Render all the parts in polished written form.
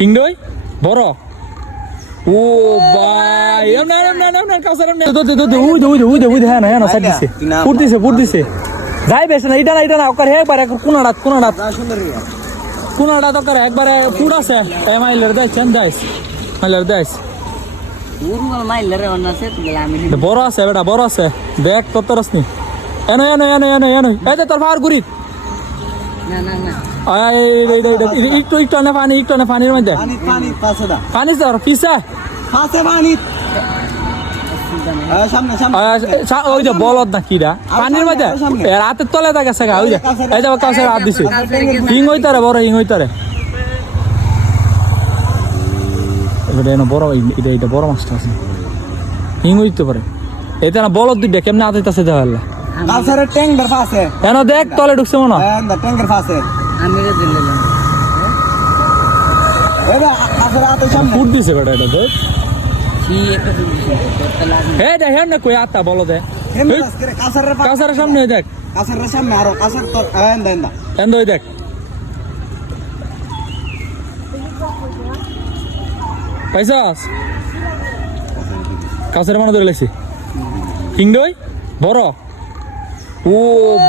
হিংডই বড় ও ভাই এমন কাউসার এমন উই হ্যাঁ না সাইড দিছে পুট দিছে যাই বেশ না এটা না ওকার একবার কোনাড়া তো করে একবারে পুট আছে মাইলার দেয় চেন যাইস মাইলার দেয় বড় আছে বেটা বড় আছে দেখ কত রসনি এনো এই যে তোর ভার গুড়ি একটু না পানির মধ্যে পানি তোর পিসা ওই যে বলদ না কিরা পানির মধ্যে রাতের তলে গেছে ওই যে এই যে কাছে রাত দিছে হিং হইতারে বড় হিং হইতারে বড় এটা বড় মাছটা আছে হিং হইতে পারে এটা না বলদ দুইটা কেমনে আতাইতাছে দেওয়াল্লা কালসারের ট্যাঙ্কের পাশে এনো দেখ তলে ঢুকছে মনে হয় ট্যাঙ্কের পাশে আমি রে দিলাম এটা কালসার আতে সামনে ফুট দিছে বেটা এটা দেখ কি একটা ফুট দিছে হে দেখেন না কই আতা বলো দে কালসারের সামনে দেখ কালসারের সামনে আরো কালসার তো এন্ডা এন্ড ওই দেখ পাইছাস কালসারের মানে ধরে লাইছি হিংডই বড় ও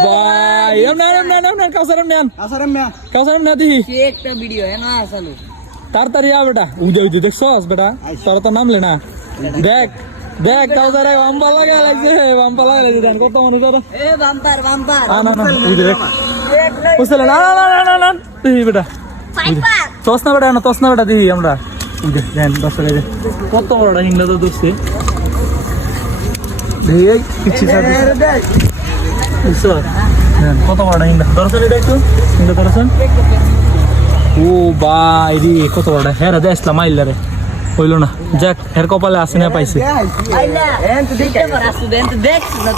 ভাই এমন কাউসার দেখি একটা ভিডিও এনা আসলে তাড়াতাড়ি আ বেটা উদে দেখছস বেটা তোরা তো নামলে না দেখ কাউসারে বাম্পা লাগছে দেন কত মানুষ দাদা এ বাম্পার না উদে দেখ বুঝলে না দেখি বেটা তস না বেটা দেখি আমরা উদে দেন 10 টাকা কত বড়টা হিংলা তো দোষে দেখি কিছু কত বড় হিংলা দর্শন এটা একটু হিংলা দর্শন ও ভাই রে কত বড় হেরা দেশলা মাইলা রে হইল না যাক হের কপালে আসে না পাইছে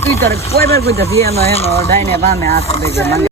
তুই তোর কয়বার কইতাছি এনো ডাইনে বামে আসবে